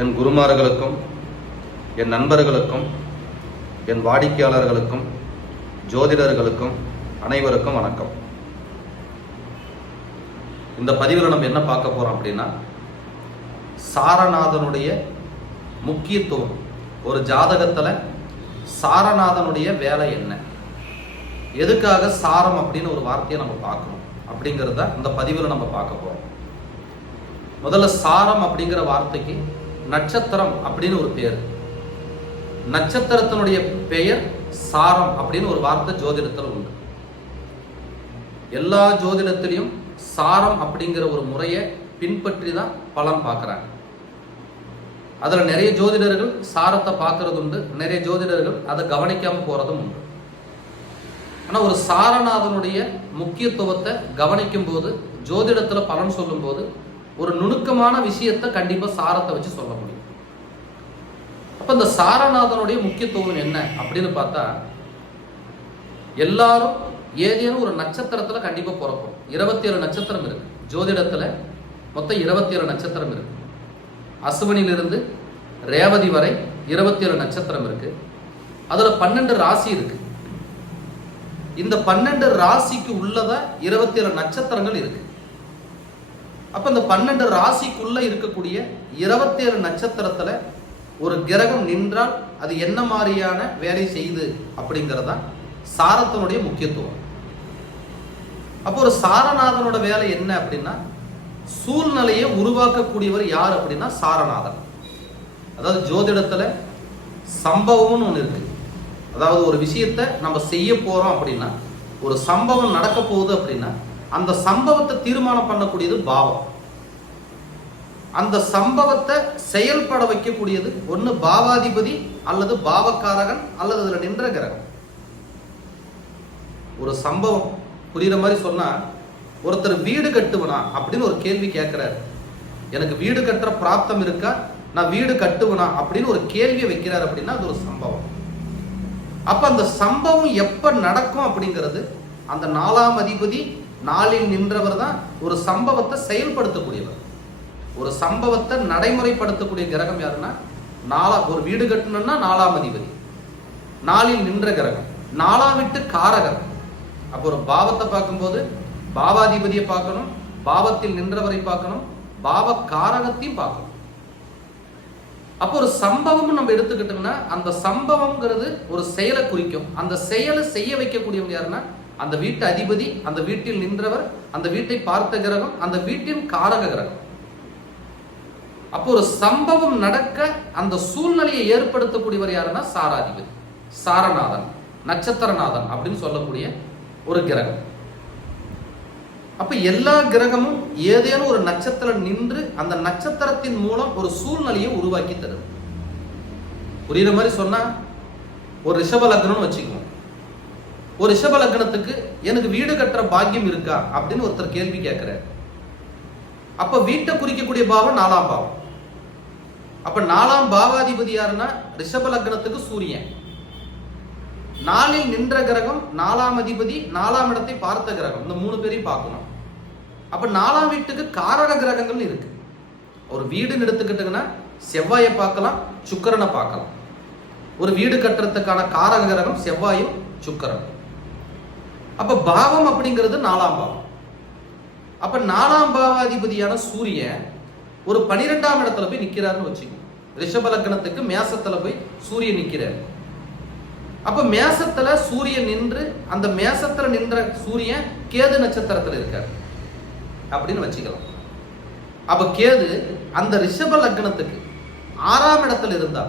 என் குருமார்களுக்கும் என் நண்பர்களுக்கும் என் வாடிக்கையாளர்களுக்கும் ஜோதிடர்களுக்கும் அனைவருக்கும் வணக்கம். இந்த பதிவில் நம்ம என்ன பார்க்க போறோம் அப்படின்னா, சாரநாதனுடைய முக்கியத்துவம். ஒரு ஜாதகத்தில் சாரநாதனுடைய வேலை என்ன, எதுக்காக சாரம் அப்படின்னு ஒரு வார்த்தையை நம்ம பார்க்கணும் அப்படிங்கிறத இந்த பதிவில் நம்ம பார்க்க போறோம். முதல்ல சாரம் அப்படிங்கிற வார்த்தைக்கு நட்சத்திரம் அப்படின்னு ஒரு பேர். நட்சத்திரத்தினுடைய பெயர் சாரம் அப்படின்னு ஒரு வார்த்தை ஜோதிடத்தில் உண்டு. எல்லா ஜோதிடத்திலையும் சாரம் அப்படிங்கிற ஒரு முறையை பின்பற்றி தான் பலன் பார்க்குறாங்க. அதில் நிறைய ஜோதிடர்கள் சாரத்தை பார்க்கறது உண்டு, நிறைய ஜோதிடர்கள் அதை கவனிக்காமல் போகிறதும் உண்டு. ஆனால் ஒரு சாரநாதனுடைய முக்கியத்துவத்தை கவனிக்கும் போது, ஜோதிடத்தில் பலன் சொல்லும் போது ஒரு நுணுக்கமான விஷயத்தை கண்டிப்பாக சாரத்தை வச்சு சொல்ல முடியும். அப்போ இந்த சாரநாதனுடைய முக்கியத்துவம் என்ன அப்படின்னு பார்த்தா, எல்லாரும் ஏதேனும் ஒரு நட்சத்திரத்தில் கண்டிப்பாக பிறப்போம். 27 நட்சத்திரம் இருக்கு ஜோதிடத்தில். மொத்தம் 27 நட்சத்திரம் இருக்கு. அசுவனிலிருந்து ரேவதி வரை 27 நட்சத்திரம் இருக்கு. அதில் 12 ராசி இருக்கு. இந்த 12 ராசிக்கு உள்ளதா 27 நட்சத்திரங்கள் இருக்கு. அப்ப இந்த 12 ராசிக்குள்ள இருக்கக்கூடிய 27 நட்சத்திரத்துல ஒரு கிரகம் நின்றால் அது என்ன மாதிரியான வேலை செய்யுது அப்படிங்கிறதா சாரத்தினுடைய முக்கியத்துவம். அப்போ ஒரு சாரநாதனோட வேலை என்ன அப்படின்னா, சூழ்நிலையை உருவாக்கக்கூடியவர் யார் அப்படின்னா சாரநாதன். அதாவது ஜோதிடத்துல சம்பவம்னு ஒன்று இருக்கு. அதாவது ஒரு விஷயத்தை நம்ம செய்ய போறோம் அப்படின்னா, ஒரு சம்பவம் நடக்க போகுது அப்படின்னா, அந்த சம்பவத்தை தீர்மானம் பண்ணக்கூடியது பாவம். அந்த சம்பவத்தை செயல்பட வைக்கக்கூடியது ஒன்று பாவாதிபதி அல்லது பாவக்காரகன் அல்லது அதுல நின்ற கிரகம். ஒரு சம்பவம் புரியுற மாதிரி சொன்னா, ஒருத்தர் வீடு கட்டுவனா அப்படின்னு ஒரு கேள்வி கேட்கிறாரு. எனக்கு வீடு கட்டுற பிராப்தம் இருக்கா, நான் வீடு கட்டுவனா அப்படின்னு ஒரு கேள்வியை வைக்கிறார் அப்படின்னா அது ஒரு சம்பவம். அப்ப அந்த சம்பவம் எப்ப நடக்கும் அப்படிங்கிறது, அந்த 4ஆம் அதிபதி நாளில் நின்றவர் தான் ஒரு சம்பவத்தை செயல்படுத்தக்கூடியவர். ஒரு சம்பவத்தை நடைமுறைப்படுத்தக்கூடிய கிரகம் யாருன்னா ஒரு வீடு கட்டணும்னா 4ஆம் அதிபதி, நாளில் நின்ற கிரகம், 4ஆம் வீட்டு காரகர். அப்போ ஒரு பாவத்தை பார்க்கும்போது பாவாதிபதியை பார்க்கணும், பாவத்தில் நின்றவரை பார்க்கணும், பாவ காரகத்தையும் பார்க்கணும். அப்போ ஒரு சம்பவம் நம்ம எடுத்துக்கிட்டோம்னா, அந்த சம்பவம்ங்கிறது ஒரு செயலை குறிக்கும். அந்த செயலை செய்ய வைக்கக்கூடியவங்க யாருன்னா அந்த வீட்டு அதிபதி, அந்த வீட்டில் நின்றவர், அந்த வீட்டை பார்த்த கிரகம், அந்த வீட்டின் காரக கிரகம். அப்போ ஒரு சம்பவம் நடக்க அந்த சூழ்நிலையை ஏற்படுத்தக்கூடியவர் யாருன்னா சாராதிபதி, சாரநாதன், நட்சத்திரநாதன் அப்படின்னு சொல்லக்கூடிய ஒரு கிரகம். அப்ப எல்லா கிரகமும் ஏதேனும் ஒரு நட்சத்திரம் நின்று அந்த நட்சத்திரத்தின் மூலம் ஒரு சூழ்நிலையை உருவாக்கி தருது. புரியுற மாதிரி சொன்னா, ஒரு ரிஷப லக்னம்னு வச்சுக்குவோம். ஒரு ரிஷப லக்னத்துக்கு எனக்கு வீடு கட்டுற பாக்கியம் இருக்கா அப்படின்னு ஒருத்தர் கேள்வி கேட்கிறார். அப்ப வீட்டை குறிக்கக்கூடிய பாவம் 4ஆம் பாவம். அப்ப 4ஆம் பாவாதிபதி யாருன்னா ரிஷப லக்னத்துக்கு சூரியன். நாளில் நின்ற கிரகம் 4ஆம் அதிபதி, 4ஆம் இடத்தை பார்த்த கிரகம். இந்த 3 பேரையும் பார்க்கணும். அப்ப 4ஆம் வீட்டுக்கு காரக கிரகங்கள் இருக்கு. ஒரு வீடுன்னு எடுத்துக்கிட்டீங்கன்னா செவ்வாயை பார்க்கலாம், சுக்கிரனை பார்க்கலாம். ஒரு வீடு கட்டுறதுக்கான காரக கிரகம் செவ்வாயும் சுக்கிரன். அப்ப பாவம் அப்படிங்கிறது 4ஆம் பாவம். அப்ப 4ஆம் பாவாதிபதியான சூரியன் ஒரு 12ஆம் இடத்துல போய் நிக்கிறாருன்னு வச்சுக்கோங்க. ரிஷப லக்னத்துக்கு மேசத்துல போய் சூரியன் நிக்கிறார். அப்ப மேசத்துல சூரியன் நின்று, அந்த மேசத்துல நின்ற சூரியன் கேது நட்சத்திரத்துல இருக்காரு அப்படின்னு வச்சுக்கலாம். அப்ப கேது அந்த ரிஷப லக்னத்துக்கு 6ஆம் இடத்துல இருந்தா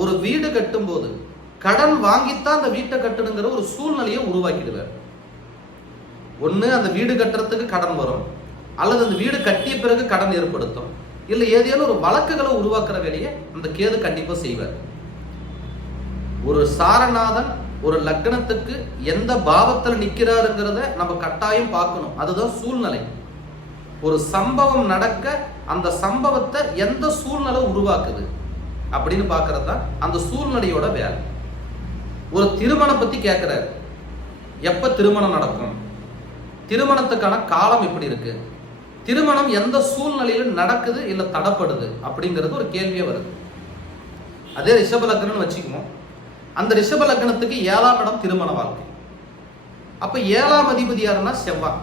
ஒரு வீடு கட்டும் போது கடன் வாங்கித்தான் அந்த வீட்டை கட்டணுங்கிற ஒரு சூழ்நிலையை உருவாக்கிடுவார். ஒண்ணு அந்த வீடு கட்டுறதுக்கு கடன் வரும், அல்லது அந்த வீடு கட்டிய பிறகு கடன் ஏற்படுத்தும், இல்லை ஏதேனும் ஒரு வழக்குகளை உருவாக்குற வேலையை அந்த கேது கண்டிப்பா செய்வார். ஒரு சாரநாதன் ஒரு லக்னத்துக்கு எந்த பாவத்தில் நிற்கிறாருங்கிறத நம்ம கட்டாயம் பார்க்கணும். அதுதான் சூழ்நிலை. ஒரு சம்பவம் நடக்க அந்த சம்பவத்தை எந்த சூழ்நிலை உருவாக்குது அப்படின்னு பார்க்கறது தான் அந்த சூழ்நிலையோட வேலை. ஒரு திருமணம் பத்தி கேட்கிறாரு, எப்ப திருமணம் நடக்கும், திருமணத்துக்கான காலம் எப்படி இருக்கு, திருமணம் எந்த சூழ்நிலையில நடக்குது இல்ல தடப்படுது அப்படிங்கிறது ஒரு கேள்வியே வருது. அதே ரிஷப லக்னம்னு வச்சுக்குவோம். அந்த ரிஷப லக்னத்துக்கு 7ஆம் இடம் திருமண வாழ்க்கை. அப்ப 7ஆம் அதிபதி யாருன்னா செவ்வாய்.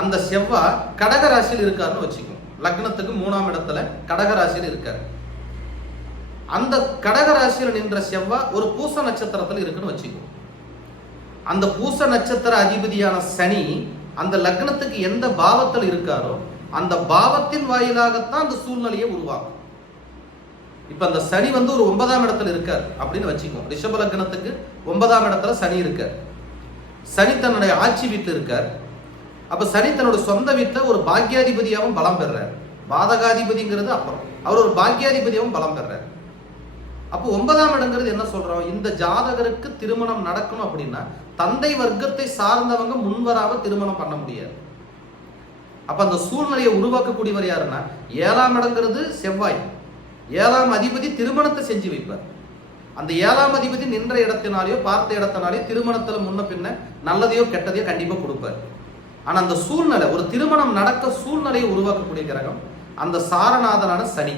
அந்த செவ்வாய் கடக ராசியில் இருக்காருன்னு வச்சுக்குவோம். லக்னத்துக்கு 3ஆம் இடத்துல கடக ராசியில் இருக்காரு. அந்த கடக ராசியில் நின்ற செவ்வாய் ஒரு பூச நட்சத்திரத்தில் இருக்குன்னு வச்சுக்குவோம். அந்த பூச நட்சத்திர அதிபதியான சனி அந்த லக்னத்துக்கு எந்த பாவத்தில் இருக்காரோ அந்த பாவத்தின் வாயிலாகத்தான் அந்த சூழ்நிலையை உருவாக்கும். இப்ப அந்த சனி ஒரு 9ஆம் இடத்துல இருக்கார் அப்படின்னு வச்சுக்குவோம். ரிஷப லக்னத்துக்கு 9ஆம் இடத்துல சனி இருக்கார். சனி தன்னுடைய ஆட்சி வீட்டில் இருக்கார். அப்ப சனி தன்னுடைய சொந்த வீட்டில் ஒரு பாக்கியாதிபதியாகவும் பலம் பெறார். பாதகாதிபதிங்கிறது அப்புறம் அவர் ஒரு பாக்கியாதிபதியாகவும் பலம் பெறார். அப்போ 9ஆம் இடங்கிறது என்ன சொல்றோம்? இந்த ஜாதகருக்கு திருமணம் நடக்கணும் அப்படின்னா தந்தை வர்க்கத்தை சார்ந்தவங்க முன்வராம திருமணம் பண்ண முடியாது. அப்ப அந்த சூழ்நிலையை உருவாக்கக்கூடியவர் யாருன்னா 7ஆம் இடங்கிறது செவ்வாய். 7ஆம் அதிபதி திருமணத்தை செஞ்சு வைப்பார். அந்த 7ஆம் அதிபதி நின்ற இடத்தினாலேயோ பார்த்த இடத்தினாலேயோ திருமணத்துல முன்ன பின்ன நல்லதையோ கெட்டதையோ கண்டிப்பா கொடுப்பார். ஆனா அந்த சூழ்நிலை ஒரு திருமணம் நடக்க சூழ்நிலையை உருவாக்கக்கூடிய கிரகம் அந்த சாரநாதனான சனி.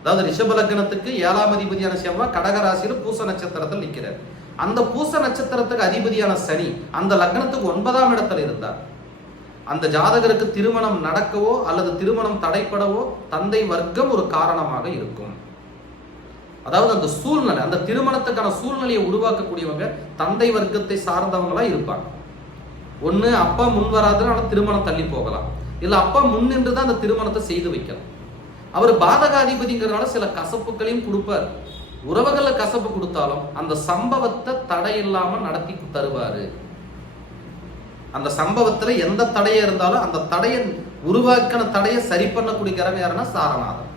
அதாவது ரிஷப லக்னத்துக்கு 7ஆம் அதிபதியான செவ்வாய் கடக ராசியில பூச நட்சத்திரத்தில் நிற்கிறார். அந்த பூச நட்சத்திரத்துக்கு அதிபதியான சனி அந்த லக்னத்துக்கு 9ஆம் இடத்துல இருந்தார். அந்த ஜாதகருக்கு திருமணம் நடக்கவோ அல்லது திருமணம் தடைப்படவோ தந்தை வர்க்கம் ஒரு காரணமாக இருக்கும். அதாவது அந்த சூழ்நிலை, அந்த திருமணத்துக்கான சூழ்நிலையை உருவாக்கக்கூடியவங்க தந்தை வர்க்கத்தை சார்ந்தவங்களா இருப்பாங்க. ஒண்ணு அப்பா முன் வராதுனால திருமணம் தள்ளி போகலாம், இல்ல அப்பா முன் நின்று தான் அந்த திருமணத்தை செய்து வைக்கலாம். அவர் பாதகாதிபதிங்கிறதுனால சில கசப்புகளையும் கொடுப்பார். உறவுகள கசப்பு கொடுத்தாலும் அந்த சம்பவத்தை தடை இல்லாம நடத்தி தருவாரு. அந்த சம்பவத்துல எந்த தடையா இருந்தாலும் அந்த தடையை உருவாக்கின தடையை சரி பண்ணக்கூடிய கிரகம் யாருன்னா சாரநாதன்.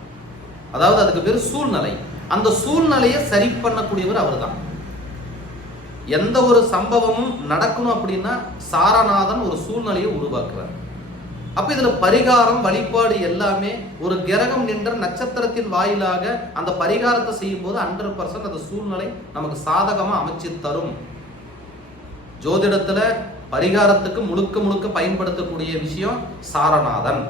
அதாவது அதுக்கு பேர் சூழ்நிலை. அந்த சூழ்நிலையை சரி பண்ணக்கூடியவர் அவர் தான். எந்த ஒரு சம்பவமும் நடக்கணும் அப்படின்னா சாரநாதன் ஒரு சூழ்நிலையை உருவாக்குவார். அப்ப இதுல பரிகாரம் வழிபாடு எல்லாமே ஒரு கிரகம் நின்ற நட்சத்திரத்தின் வாயிலாக அந்த பரிகாரத்தை செய்யும் போது 100% அந்த சூழ்நிலை நமக்கு சாதகமா அமைச்சு தரும். ஜோதிடத்துல பரிகாரத்துக்கு முழுக்க முழுக்க பயன்படுத்தக்கூடிய விஷயம் சாரநாதன்.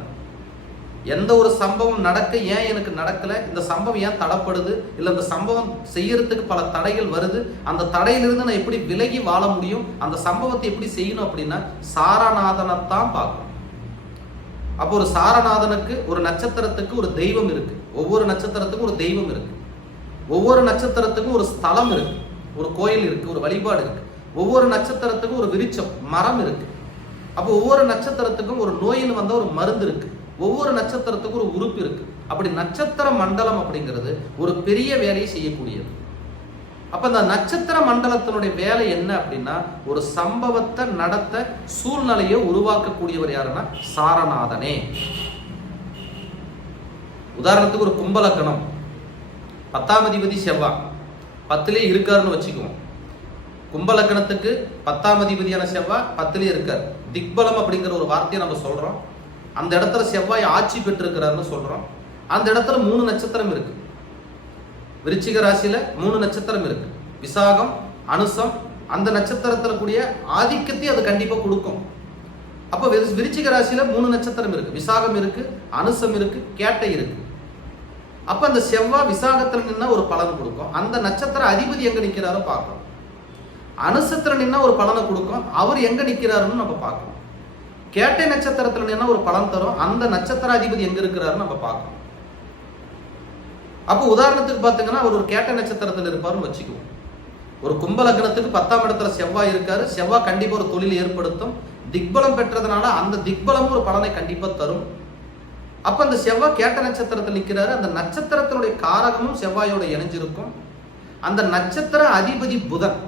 எந்த ஒரு சம்பவம் நடக்க ஏன் எனக்கு நடக்கல, இந்த சம்பவம் ஏன் தடைப்படுது, இல்ல இந்த சம்பவம் செய்யறதுக்கு பல தடைகள் வருது, அந்த தடையிலிருந்து நான் எப்படி விலகி வாழ முடியும், அந்த சம்பவத்தை எப்படி செய்யணும் அப்படின்னா சாரநாதனைத்தான் பார்க்கணும். அப்போ ஒரு சாரநாதனுக்கு ஒரு நட்சத்திரத்துக்கு ஒரு தெய்வம் இருக்கு. ஒவ்வொரு நட்சத்திரத்துக்கும் ஒரு தெய்வம் இருக்கு. ஒவ்வொரு நட்சத்திரத்துக்கும் ஒரு ஸ்தலம் இருக்கு, ஒரு கோயில் இருக்கு, ஒரு வழிபாடு இருக்கு. ஒவ்வொரு நட்சத்திரத்துக்கும் ஒரு விருட்சம் மரம் இருக்கு. அப்போ ஒவ்வொரு நட்சத்திரத்துக்கும் ஒரு நோயின்னு வந்த ஒரு மருந்து இருக்கு. ஒவ்வொரு நட்சத்திரத்துக்கும் ஒரு உறுப்பு இருக்கு. அப்படி நட்சத்திர மண்டலம் அப்படிங்கிறது ஒரு பெரிய வேலையை செய்யக்கூடியது. அப்ப அந்த நட்சத்திர மண்டலத்தினுடைய வேலை என்ன அப்படின்னா ஒரு சம்பவத்தை நடத்த சூழ்நிலையை உருவாக்கக்கூடியவர் யாருன்னா சாரநாதனே. உதாரணத்துக்கு ஒரு கும்பலக்கணம், 10ஆம் அதிபதி செவ்வாய் 10லே இருக்காருன்னு வச்சுக்குவோம். கும்பலக்கணத்துக்கு 10ஆம் அதிபதியான செவ்வாய் 10லே இருக்கார். திக்பலம் அப்படிங்கிற ஒரு வார்த்தையை நம்ம சொல்றோம். அந்த இடத்துல செவ்வாய் ஆட்சி பெற்றிருக்கிறாருன்னு சொல்றோம். அந்த இடத்துல 3 நட்சத்திரம் இருக்கு. விருச்சிக ராசியில 3 நட்சத்திரம் இருக்கு. விசாகம், அனுசம். அந்த நட்சத்திரத்துல கூடிய ஆதிக்கத்தை அது கண்டிப்பா கொடுக்கும். அப்ப விருச்சிக ராசியில 3 நட்சத்திரம் இருக்கு. விசாகம் இருக்கு, அனுசம் இருக்கு, கேட்டை இருக்கு. அப்ப அந்த செவ்வாய் விசாகத்துல நின்னா ஒரு பலன் கொடுக்கும். அந்த நட்சத்திர அதிபதி எங்க நிக்கிறாரோ பார்க்கணும். அனுசத்துல நின்னா ஒரு பலனை கொடுக்கும். அவர் எங்க நிக்கிறாருன்னு நம்ம பார்க்கணும். கேட்டை நட்சத்திரத்துல நின்னா ஒரு பலன் தரும். அந்த நட்சத்திர அதிபதி எங்க இருக்கிறாருன்னு நம்ம பார்க்கணும். அப்போ உதாரணத்துக்கு பார்த்தீங்கன்னா அவர் ஒரு கேட்ட நட்சத்திரத்தில் இருப்பாருன்னு வச்சுக்குவோம். ஒரு கும்ப லக்னத்துக்கு 10ஆம் இடத்துல செவ்வாய் இருக்காரு. செவ்வாய் கண்டிப்பா ஒரு தொழில் ஏற்படுத்தும். திக்பலம் பெற்றதுனால அந்த திக்பலமும் ஒரு பலனை கண்டிப்பா தரும். அப்ப அந்த செவ்வாய் கேட்ட நட்சத்திரத்தில் நிற்கிறாரு. அந்த நட்சத்திரத்தினுடைய காரகமும் செவ்வாயோட இணைஞ்சிருக்கும். அந்த நட்சத்திர அதிபதி புதன்.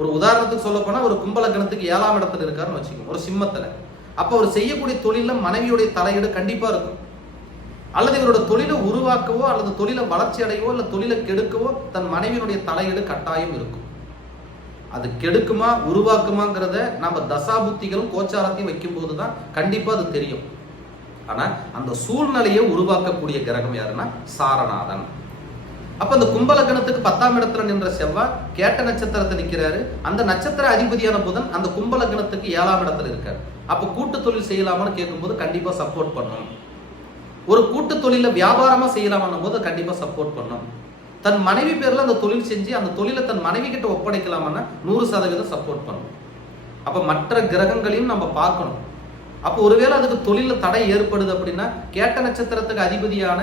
ஒரு உதாரணத்துக்கு சொல்ல போனா ஒரு கும்ப லக்னத்துக்கு 7ஆம் இடத்துல இருக்காருன்னு வச்சுக்கோங்க, ஒரு சிம்மத்துல. அப்ப அவர் செய்யக்கூடிய தொழில மனைவியுடைய தலையீடு கண்டிப்பா இருக்கும். அல்லது இவரோட தொழிலை உருவாக்கவோ அல்லது தொழிலை வளர்ச்சி அடையவோ அல்லது தொழிலை கெடுக்கவோ தன் மனைவியினுடைய தலையீடு கட்டாயம் இருக்கும். அது கெடுக்குமா உருவாக்குமாங்கிறத நம்ம தசாபுத்திகளும் கோச்சாரத்தையும் வைக்கும் போதுதான் கண்டிப்பா அது தெரியும். ஆனா அந்த சூழ்நிலையை உருவாக்கக்கூடிய கிரகம் யாருன்னா சாரநாதன். அப்ப அந்த கும்ப லக்னத்துக்கு 10ஆம் இடத்துல நின்ற செவ்வாய் கேட்ட நட்சத்திரத்தை நிற்கிறாரு. அந்த நட்சத்திர அதிபதியான புதன் அந்த கும்ப லக்னத்துக்கு 7ஆம் இடத்துல இருக்காரு. அப்ப கூட்டு தொழில் செய்யலாமான்னு கேட்கும்போது கண்டிப்பா சப்போர்ட் பண்ணும். ஒரு கூட்டு தொழில வியாபாரமா செய்யலாமான்னும் போது கண்டிப்பா சப்போர்ட் பண்ணும். தன் மனைவி பேர்ல அந்த தொழில் செஞ்சு அந்த தொழிலை தன் மனைவி கிட்ட ஒப்படைக்கலாம்னா 100% சப்போர்ட் பண்ணும். அப்ப மற்ற கிரகங்களையும் நம்ம பார்க்கணும். அப்போ ஒருவேளை அதுக்கு தொழில தடை ஏற்படுது அப்படின்னா கேட்ட நட்சத்திரத்துக்கு அதிபதியான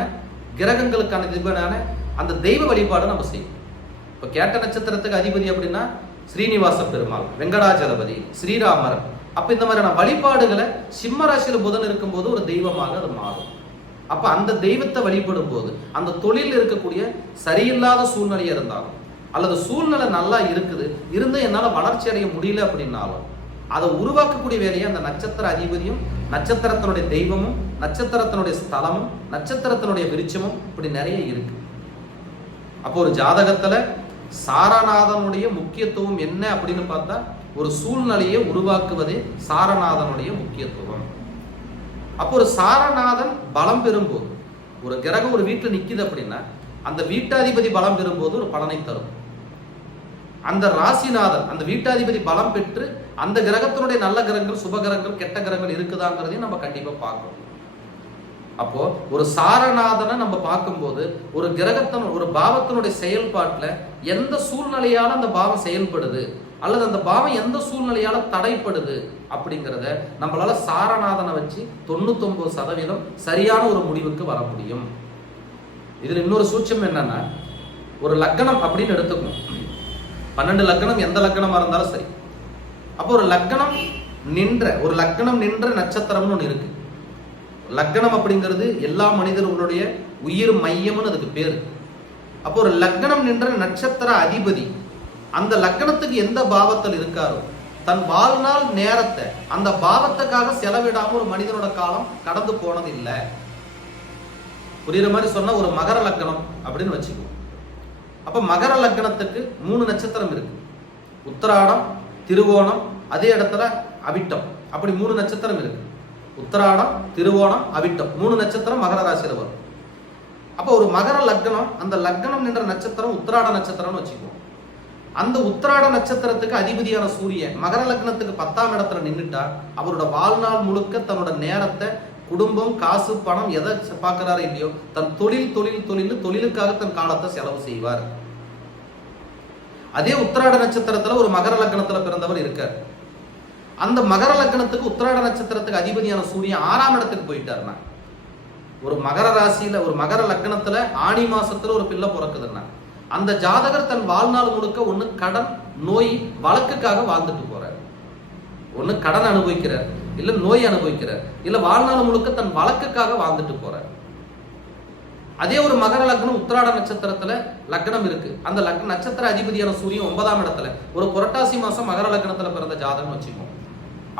கிரகங்களுக்கான அதிபதியான அந்த தெய்வ வழிபாடு நம்ம செய்யும். இப்ப கேட்ட நட்சத்திரத்துக்கு அதிபதி அப்படின்னா ஸ்ரீனிவாச பெருமாள், வெங்கடாஜலபதி, ஸ்ரீராமர். அப்ப இந்த மாதிரியான வழிபாடுகளை சிம்ம ராசியில புதன் இருக்கும்போது ஒரு தெய்வமாக அது மாறும். அப்ப அந்த தெய்வத்தை வழிபடும் போது அந்த தொழில் இருக்கக்கூடிய சரியில்லாத சூழ்நிலையா இருந்தாலும் அல்லது சூழ்நிலை நல்லா இருக்குது இருந்து என்னால வளர்ச்சி அடைய முடியல அப்படின்னாலும் அதை உருவாக்கக்கூடிய வேலையை அந்த நட்சத்திர அதிபதியும் நட்சத்திரத்தினுடைய தெய்வமும் நட்சத்திரத்தினுடைய ஸ்தலமும் நட்சத்திரத்தினுடைய விருட்சமும் இப்படி நிறைய இருக்கு. அப்போ ஒரு ஜாதகத்துல சாரநாதனுடைய முக்கியத்துவம் என்ன அப்படின்னு பார்த்தா ஒரு சூழ்நிலையை உருவாக்குவதே சாரநாதனுடைய முக்கியத்துவம். அப்போ ஒரு சாரநாதன் பலம் பெறும்போது ஒரு கிரகம் ஒரு வீட்டில் நிக்குது அப்படின்னா அந்த வீட்டாதிபதி பலம் பெறும்போது ஒரு பலனை தரும். அந்த ராசிநாதன் அந்த வீட்டாதிபதி பலம் பெற்று அந்த கிரகத்தினுடைய நல்ல கிரகங்கள் சுப கிரகங்கள் கெட்ட கிரகங்கள் இருக்குதாங்கிறதையும் நம்ம கண்டிப்பா பார்க்கணும். அப்போ ஒரு சாரநாதனை நம்ம பார்க்கும்போது ஒரு கிரகத்தின் ஒரு பாவத்தினுடைய செயல்பாட்டுல எந்த சூழ்நிலையால அந்த பாவம் செயல்படுது அல்லது அந்த பாவம் எந்த சூழ்நிலையால தடைப்படுது அப்படிங்கிறத நம்மளால சாரநாதனை வச்சு 99% சரியான ஒரு முடிவுக்கு வர முடியும். இதுல இன்னொரு சூட்சம் என்னன்னா ஒரு லக்னம் அப்படின்னு எடுத்துக்கணும். 12 லக்னம் எந்த லக்னமா இருந்தாலும் சரி. அப்போ ஒரு லக்னம் நின்ற நட்சத்திரம்னு ஒன்று இருக்கு. லக்னம் அப்படிங்கிறது எல்லா மனிதர்களுடைய உயிர் மையம்னு அதுக்கு பேரு. அப்போ ஒரு லக்னம் நின்ற நட்சத்திர அதிபதி அந்த லக்னத்துக்கு எந்த பாவத்தில் இருக்காரோ தன் வாழ்நாள் நேரத்தை அந்த பாவத்துக்காக செலவிடாம ஒரு மனிதனோட காலம் கடந்து போனது இல்லை. புரியுற மாதிரி சொன்னா ஒரு மகர லக்னம் அப்படின்னு வச்சுக்கோ. அப்ப மகர லக்னத்துக்கு 3 நட்சத்திரம் இருக்கு. உத்திராடம், திருவோணம், அதே இடத்துல அவிட்டம். அப்படி 3 நட்சத்திரம் இருக்கு. உத்திராடம், திருவோணம், அவிட்டம் 3 நட்சத்திரம் மகர ராசியில வரும். அப்போ ஒரு மகர லக்னம் அந்த லக்னம் நின்ற நட்சத்திரம் உத்திராட நட்சத்திரம்னு வச்சுக்குவோம். அந்த உத்திராட நட்சத்திரத்துக்கு அதிபதியான சூரியன் மகர லக்னத்துக்கு 10ஆம் இடத்துல நின்றுட்டா அவரோட வாழ்நாள் முழுக்க தன்னோட நேரத்தை குடும்பம் காசு பணம் எதை பார்க்கிறாரு இல்லையோ தன் தொழிலுக்காக தன் காலத்தை செலவு செய்வார். அதே உத்திராட நட்சத்திரத்துல ஒரு மகர லக்னத்துல பிறந்தவர் இருக்கார். அந்த மகர லக்னத்துக்கு உத்திராட நட்சத்திரத்துக்கு அதிபதியான சூரியன் 6ஆம் இடத்துக்கு போயிட்டாருன்னா ஒரு மகர ராசியில ஒரு மகர லக்னத்துல ஆணி மாசத்துல ஒரு பிள்ளை பிறக்குதுன்னா அந்த ஜாதகர் தன் வாழ்நாள் முழுக்க ஒண்ணு கடன் நோய் வழக்குக்காக வாழ்ந்துட்டு போறார். ஒண்ணு கடன் அனுபவிக்கிறார், இல்ல நோய் அனுபவிக்கிறார், இல்ல வாழ்நாள் முழுக்க தன் வழக்குக்காக வாழ்ந்துட்டு போறார். அதே ஒரு மகர லக்னம் உத்திராட நட்சத்திரத்துல லக்னம் இருக்கு. அந்த நட்சத்திர அதிபதியான சூரியன் 9ஆம் இடத்துல ஒரு புரட்டாசி மாசம் மகர லக்னத்துல பிறந்த ஜாதகம் வச்சுக்கோம்.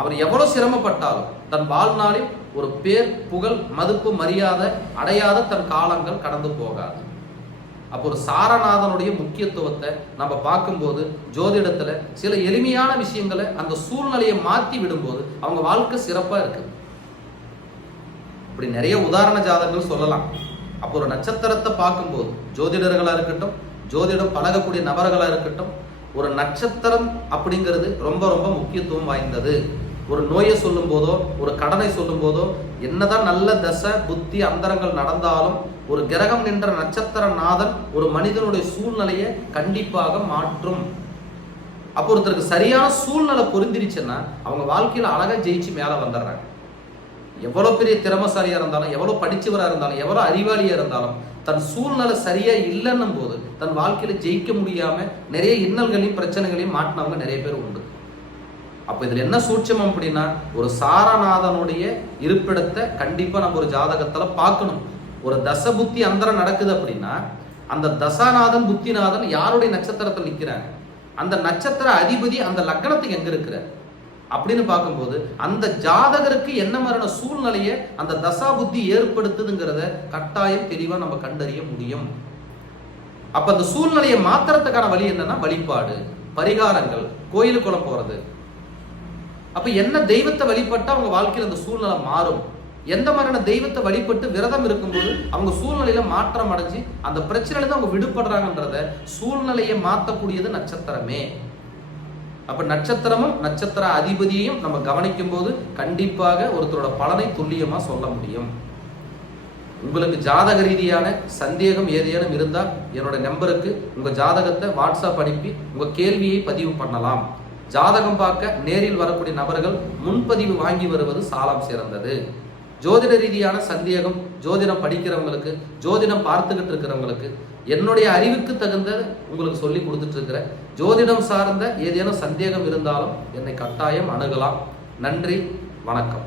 அவர் எவ்வளவு சிரமப்பட்டாலும் தன் வாழ்நாளில் ஒரு பேர் புகழ் மதிப்பு மரியாதை அடையாத தன் காலங்கள் கடந்து போகாது. அப்போ ஒரு சாரநாதனுடைய முக்கியத்துவத்தை நம்ம பார்க்கும்போது ஜோதிடத்துல சில எளிமையான விஷயங்களை அந்த சூழ்நிலையை மாற்றி விடும்போது அவங்க வாழ்க்கை சிறப்பா இருக்கு. இப்படி நிறைய உதாரண ஜாதகங்கள் சொல்லலாம். அப்போ ஒரு நட்சத்திரத்தை பார்க்கும்போது ஜோதிடர்களா இருக்கட்டும், ஜோதிடம் பழகக்கூடிய நபர்களா இருக்கட்டும், ஒரு நட்சத்திரம் அப்படிங்கிறது ரொம்ப ரொம்ப முக்கியத்துவம் வாய்ந்தது. ஒரு நோயை சொல்லும் போதோ ஒரு கடனை சொல்லும் போதோ என்னதான் நல்ல தசை புத்தி அந்தரங்கள் நடந்தாலும் ஒரு கிரகம் நின்ற நட்சத்திர நாதன் ஒரு மனிதனுடைய சூழ்நிலையை கண்டிப்பாக மாற்றும். அப்போ ஒருத்தருக்கு சரியான சூழ்நிலை பொருந்திருச்சுன்னா அவங்க வாழ்க்கையில அழகா ஜெயிச்சு மேல வந்துடுறாங்க. எவ்வளவு பெரிய திறமசாலியா இருந்தாலும் எவ்வளவு படிச்சவரா இருந்தாலும் எவ்வளவு அறிவாளியா இருந்தாலும் தன் சூழ்நிலை சரியா இல்லைன்னும் போது தன் வாழ்க்கையில ஜெயிக்க முடியாம நிறைய இன்னல்களையும் பிரச்சனைகளையும் மாட்டினவங்க நிறைய பேர் உண்டு. அப்ப இதுல என்ன சூட்சமம் அப்படின்னா ஒரு சாரநாதனுடைய இருப்பிடத்தை கண்டிப்பா நம்ம ஒரு ஜாதகத்துல பார்க்கணும். ஒரு தச புத்தி அந்தரம் நடக்குது அப்படின்னா அந்த தசாநாதன் புத்திநாதன் யாருடைய நட்சத்திரத்தில் நிற்கிறாங்க, அந்த நட்சத்திர அதிபதி அந்த லக்னத்துக்கு எங்க இருக்கிறார் அப்படின்னு பார்க்கும்போது அந்த ஜாதகருக்கு என்ன மாதிரியான சூழ்நிலையை அந்த தசா புத்தி ஏற்படுத்துதுங்கிறத கட்டாயம் தெளிவா நம்ம கண்டறிய முடியும். அப்ப அந்த சூழ்நிலையை மாத்திரத்துக்கான வழி என்னன்னா வழிபாடு, பரிகாரங்கள், கோயிலுக்குளம் போறது. அப்ப என்ன தெய்வத்தை வழிபட்டா அவங்க வாழ்க்கையில் அந்த சூழ்நிலை மாறும் எந்த மாதிரியான தெய்வத்தை வழிபட்டு விரதம் இருக்கும்போது அவங்க சூழ்நிலையில மாற்றம் அடைஞ்சு அந்த பிரச்சனையில அவங்க விடுபடுறாங்கன்றத சூழ்நிலையை மாற்றக்கூடியது நட்சத்திரமே. அப்ப நட்சத்திரமும் நட்சத்திர அதிபதியையும் நம்ம கவனிக்கும் போது கண்டிப்பாக ஒருத்தரோட பலனை துல்லியமா சொல்ல முடியும். உங்களுக்கு ஜாதக ரீதியான சந்தேகம் ஏதேனும் இருந்தால் என்னோட நம்பருக்கு உங்க ஜாதகத்தை வாட்ஸ்அப் அனுப்பி உங்க கேள்வியை பதிவு பண்ணலாம். ஜாதகம் பார்க்க நேரில் வரக்கூடிய நபர்கள் முன்பதிவு வாங்கி வருவது சாலம் சிறந்தது. ஜோதிட ரீதியான சந்தேகம், ஜோதிடம் படிக்கிறவங்களுக்கு, ஜோதிடம் பார்த்துக்கிட்டு இருக்கிறவங்களுக்கு என்னுடைய அறிவுக்கு தகுந்தது உங்களுக்கு சொல்லி கொடுத்துட்டு இருக்கிறேன். ஜோதிடம் சார்ந்த ஏதேனும் சந்தேகம் இருந்தாலும் என்னை கட்டாயம் அணுகலாம். நன்றி, வணக்கம்.